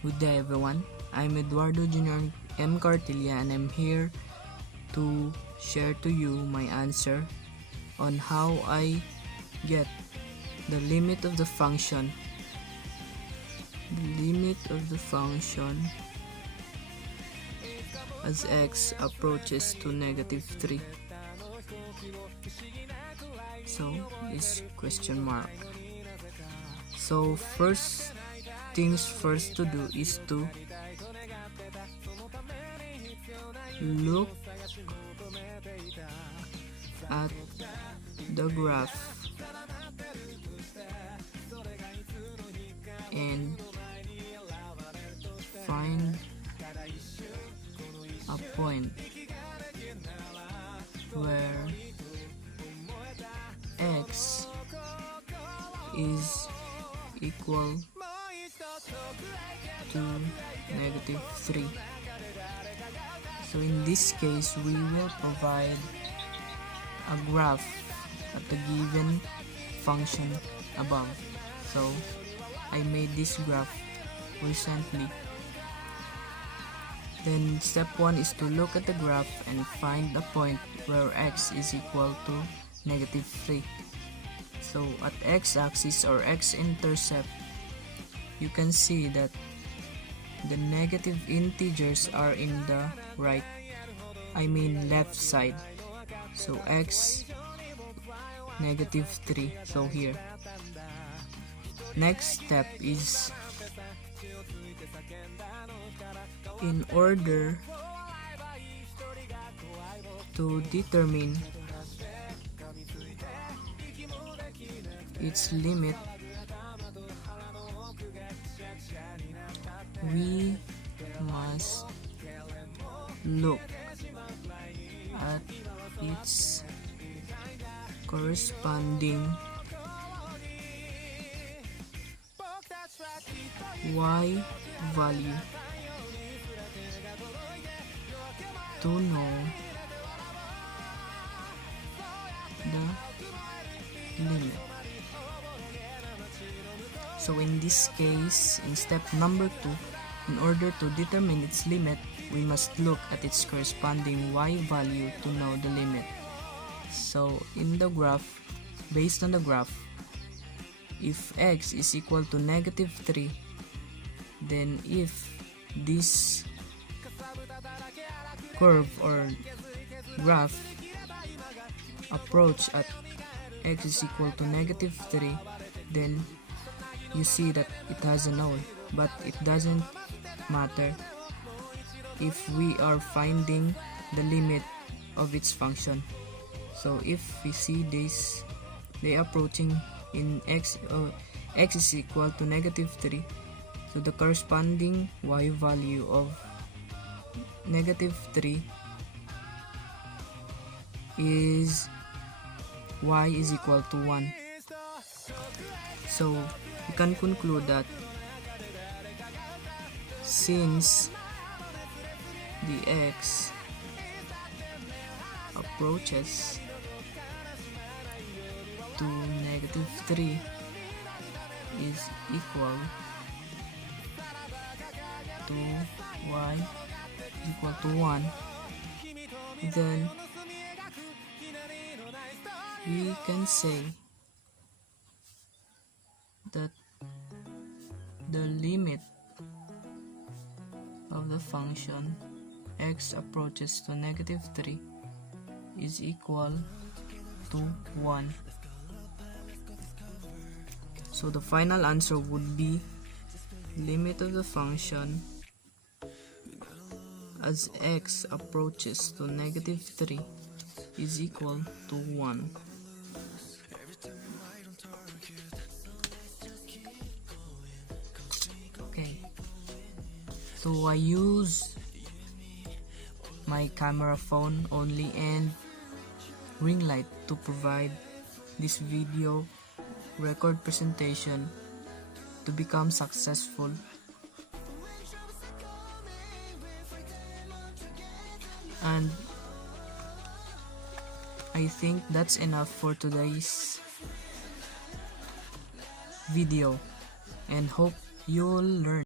Good day everyone, I'm Eduardo Jr. M. Cartilla and I'm here to share to you my answer on how I get the limit of the function as x approaches to -3. So is question mark. So first things first to do is to look at the graph and find a point where x is equal to -3. So in this case, we will provide a graph at the given function above. So I made this graph recently. Then step 1 is to look at the graph and find the point where x is equal to -3. So at x-axis or x-intercept, you can see that the negative integers are in the left side. So x -3, so here. Next step is, in order to determine its limit, we must look at its corresponding y value to know the limit. So in this case, in step number 2, in order to determine its limit, we must look at its corresponding y value to know the limit. So in the graph, based on the graph, if x is equal to -3, then if this curve or graph approach at x is equal to -3, then you see that it has a null, but it doesn't matter if we are finding the limit of its function. So if we see this, they approaching in x is equal to -3, so the corresponding y value of -3 is y is equal to 1. So we can conclude that since the x approaches to -3 is equal to y equal to 1, then we can say that the limit of the function x approaches to -3 is equal to 1. So the final answer would be limit of the function as x approaches to -3 is equal to 1. Okay, so I use my camera phone only and ring light to provide this video record presentation to become successful. And I think that's enough for today's video, and hope you'll learn.